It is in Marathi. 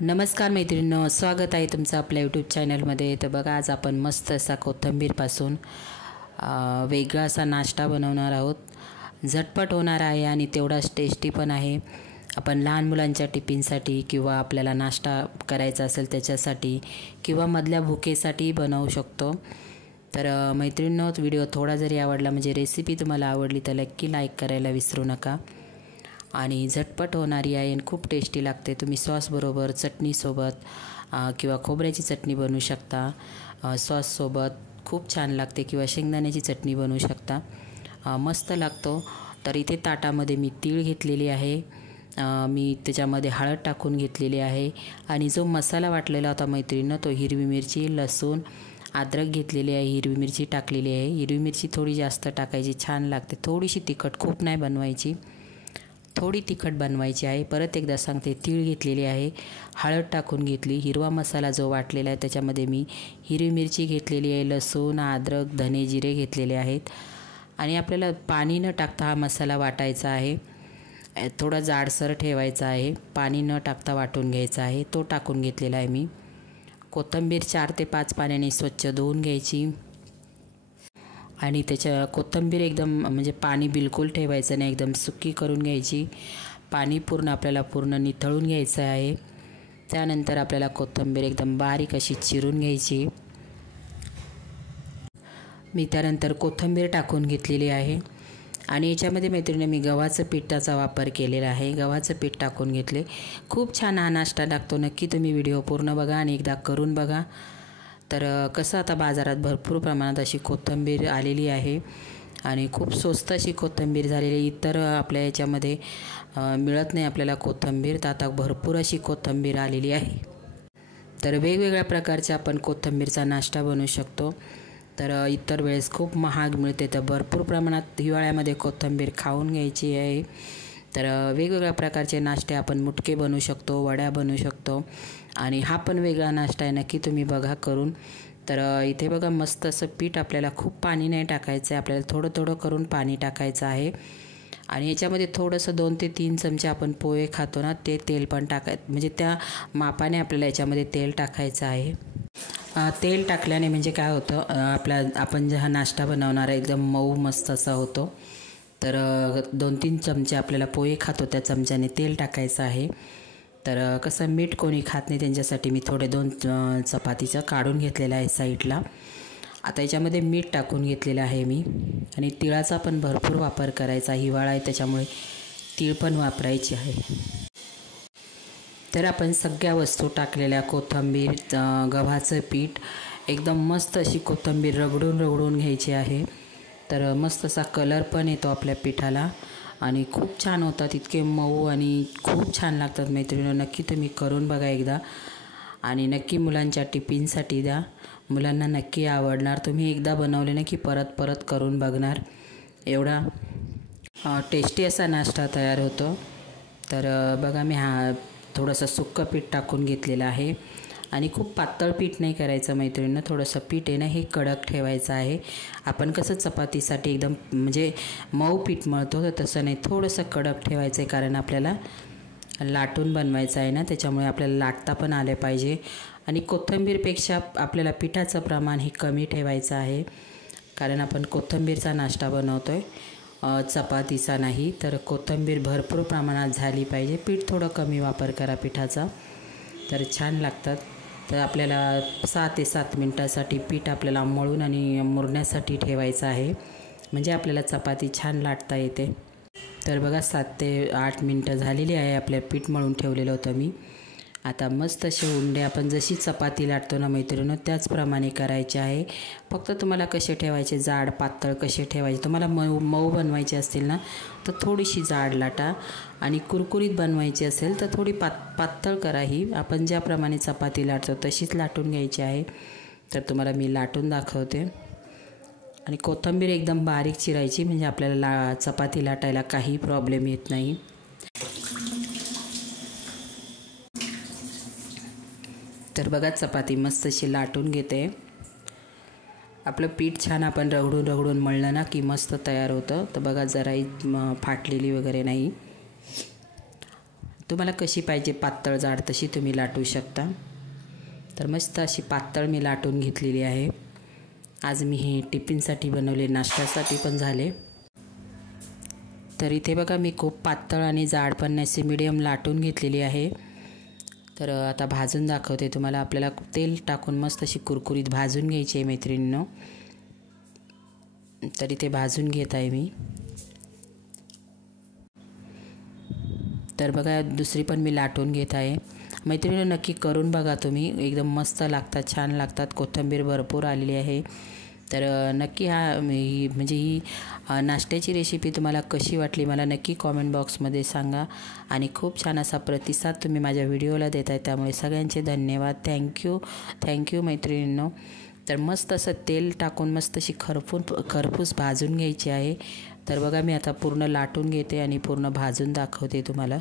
नमस्कार मैत्रिणींनो, स्वागत आहे तुमचं आपल्या यूट्यूब चॅनलमध्ये। तर बघा, आज आपण मस्त असा कोथिंबीरपासून वेगळा असा नाश्ता बनवणार आहोत। झटपट होणार आहे आणि तेवढाच टेस्टी पण आहे। आपण लहान मुलांच्या टिफिनसाठी किंवा आपल्याला नाश्ता करायचा असेल त्याच्यासाठी किंवा मधल्या भुकेसाठी बनवू शकतो। तर मैत्रिणींनो, व्हिडिओ थोडा जरी आवडला म्हणजे रेसिपी तुम्हाला आवडली तर नक्की लाईक करायला विसरू नका। आणि झटपट होणारी आहे आणि खूप टेस्टी लागते। तुम्ही सॉसबरोबर, चटणीसोबत किंवा खोबऱ्याची चटणी बनवू शकता। सॉससोबत खूप छान लागते किंवा शेंगदाण्याची चटणी बनवू शकता, मस्त लागतो। तर इथे ताटामध्ये मी तीळ घेतलेली आहे, मी त्याच्यामध्ये हळद टाकून घेतलेली आहे आणि जो मसाला वाटलेला होता मैत्रिणींनो, तो हिरवी मिरची, लसूण, अद्रक घेतलेली आहे, हिरवी मिरची टाकलेली आहे। हिरवी मिरची थोडी जास्त टाकायची, छान लागते। थोडीशी तिखट, खूप नाही बनवायची, थोडी तिखट बनवायची आहे। परत एकदा सांगते, तीळ घेतलेली आहे, हळद टाकून घेतली, हिरवा मसाला जो वाटलेला आहे त्याच्यामध्ये मी हिरवी मिरची घेतलेली आहे, लसूण, अद्रक, धने, जिरे घेतलेले आहेत। आणि आपल्याला पाणी न टाकता हा मसाला वाटायचा आहे, थोडा जाडसर ठेवायचा आहे, पाणी न टाकता वाटून घ्यायचा आहे। तो टाकून घेतलेला आहे मी। कोथिंबीर 4 ते 5 पाण्याने स्वच्छ धुवून घ्यायची आणि त्याच्या कोथिंबीर एकदम म्हणजे पाणी बिलकुल ठेवायचं नाही, एकदम सुकी करून घ्यायची। पाणी आपल्याला पूर्ण निथळून घ्यायचं आहे। त्यानंतर आपल्याला कोथिंबीर एकदम बारीक अशी चिरून घ्यायची। मी त्यानंतर कोथिंबीर टाकून घेतलेली आहे आणि याच्यामध्ये मैत्रिणी मी गव्हाचं पिठाचा वापर केलेला आहे। गव्हाचं पीठ टाकून घेतले। खूप छान हा नाश्ता लागतो। नक्की तुम्ही व्हिडिओ पूर्ण बघा आणि एकदा करून बघा। तर कसं आता बाजारात भरपूर प्रमाणात अशी कोथिंबीर आलेली आहे आणि खूप स्वस्त अशी कोथिंबीर झालेली, इतर आपल्या याच्यामध्ये मिळत नाही आपल्याला कोथिंबीर। तर आता भरपूर अशी कोथिंबीर आलेली आहे। तर वेगवेगळ्या प्रकारच्या आपण कोथिंबीरचा नाश्ता बनवू शकतो। तर इतर वेळेस खूप महाग मिळते, तर भरपूर प्रमाणात हिवाळ्यामध्ये कोथिंबीर खाऊन घ्यायची आहे। तर वेगवेगळ्या प्रकारचे नाश्ते आपण मुटके बनवू शकतो, वड्या बनवू शकतो आणि हा पण वेगळा नाश्ता आहे, नक्की तुम्ही बघा करून। तर इथे बघा, मस्त असं पीठ, आपल्याला खूप पाणी नाही टाकायचं आहे, आपल्याला थोडं थोडं करून पाणी टाकायचं आहे। आणि याच्यामध्ये थोडंसं 2 ते 3 चमचे आपण पोहे खातो ना, ते तेल पण म्हणजे त्या मापाने आपल्याला याच्यामध्ये तेल टाकायचं आहे। तेल टाकल्याने म्हणजे काय होतं, आपण जे हा नाश्ता बनवणार आहे एकदम मऊ मस्त असा होतो। तर 2-3 चमचे आपल्याला पोहे खातो त्या चमच्याने तेल टाकायचं आहे। तर कसं मीठ कोणी खात नाही, त्यांच्यासाठी मी थोडे 2 चपातीचं काढून घेतलेलं आहे साईडला। आता याच्यामध्ये मीठ टाकून घेतलेलं आहे मी आणि तिळाचा पण भरपूर वापर करायचा, हिवाळा आहे त्याच्यामुळे तीळ पण वापरायची आहे। तर आपण सगळ्या वस्तू टाकलेल्या, कोथिंबीर, गव्हाचं पीठ, एकदम मस्त अशी कोथिंबीर रगडून घ्यायची आहे। तर मस्त असा कलर पण येतो आपल्या पिठाला आणि खूप छान होतात, इतके मऊ आणि खूप छान लागतात मैत्रिणींनो। नक्की तुम्ही करून बघा एकदा आणि नक्की मुलांच्या टिफिनसाठी द्या, मुलांना नक्की आवडणार। तुम्ही एकदा बनवले ना की परत परत करून बघणार, एवढा टेस्टी असा नाश्ता तयार होतो। तर बघा, मी थोडंसं सुक्कं पीठ टाकून घेतलेलं आहे आणि खूप पातळ पीठ नाही करायचं मैत्रिणींनो, थोडंसं पीठ आहे ना हे कडक ठेवायचं आहे। आपण कसं चपातीसाठी एकदम म्हणजे मऊ पीठ मळतो, तर तसं नाही, थोडंसं कडक ठेवायचं आहे, कारण आपल्याला लाटून बनवायचं आहे ना, त्याच्यामुळे आपल्याला लाटता पण आले पाहिजे। आणि कोथिंबीरपेक्षा आपल्याला पिठाचं प्रमाण हे कमी ठेवायचं आहे, कारण आपण कोथिंबीरचा नाश्ता बनवतो आहे, चपातीचा नाही। तर कोथिंबीर भरपूर प्रमाणात झाली पाहिजे, पीठ थोडं कमी वापर करा पिठाचा, तर छान लागतात। तर आपल्याला 6 ते 7 मिनटासाठी पीठ आपल्याला मळून आणि मुरण्यासाठी ठेवायचं आहे, म्हणजे आपल्याला चपाती छान लाटता येते। तर बघा, 7 ते 8 मिनटं झालेली आहे, आपल्या पीठ मळून ठेवलेलं होतं मी। आता मस्त असे उंडे आपण जशी चपाती लाटतो ना मैत्रिणींनो, त्याचप्रमाणे करायचे आहे। फक्त तुम्हाला कसे ठेवायचे, जाड पातळ कसे ठेवायचे, तुम्हाला मऊ बनवायचे असतील ना तर थोडीशी जाड लाटा आणि कुरकुरीत बनवायची असेल तर थोडी पातळ करा। ही आपण ज्याप्रमाणे चपाती लाटतो तशीच लाटून घ्यायची आहे। तर तुम्हाला मी लाटून दाखवते। आणि कोथिंबीर एकदम बारीक चिरायची, म्हणजे आपल्याला चपाती लाटायला काही प्रॉब्लेम येत नाही। तर बघा, चपाती मस्त अशी लाटून घेते। आपलं पीठ छान आपण रगडून मळलं ना की मस्त तयार होतं। तर बघा, जराही फाटलेली वगैरे नाही। तुम्हाला कशी पाहिजे पातळ जाड तशी तुम्ही लाटू शकता। तर मस्त अशी पातळ मी लाटून घेतलेली आहे। आज मी हे टिफिनसाठी बनवले, नाश्त्यासाठी पण झाले। तर इथे बघा मी खूप पातळ आणि जाड पण अशी मीडियम लाटून घेतलेली आहे। तर आता भाजून दाखवते तुम्हाला। आपल्याला तेल टाकून मस्त अशी कुरकुरीत भाजून घ्यायची आहे मैत्रिणींनो। तर इथे भाजून घेत आहे मी। तर बघा दुसरी पण मी लाटून घेत आहे। मैत्रिणींनो नक्की करून बघा तुम्ही, एकदम मस्त लागतात, छान लागतात। कोथिंबीर भरपूर आलेली आहे। तर नक्की ही नाश्त्याची रेसिपी तुम्हाला कशी वाटली मला नक्की कॉमेंट बॉक्समध्ये सांगा। आणि खूप छान असा प्रतिसाद तुम्ही माझ्या व्हिडिओला देत आहे, त्यामुळे सगळ्यांचे धन्यवाद। थँक्यू मैत्रिणींनो। तर मस्त असं तेल टाकून मस्त अशी खरपूस भाजून घ्यायची आहे। तर बघा मी आता पूर्ण लाटून घेते आणि पूर्ण भाजून दाखवते तुम्हाला।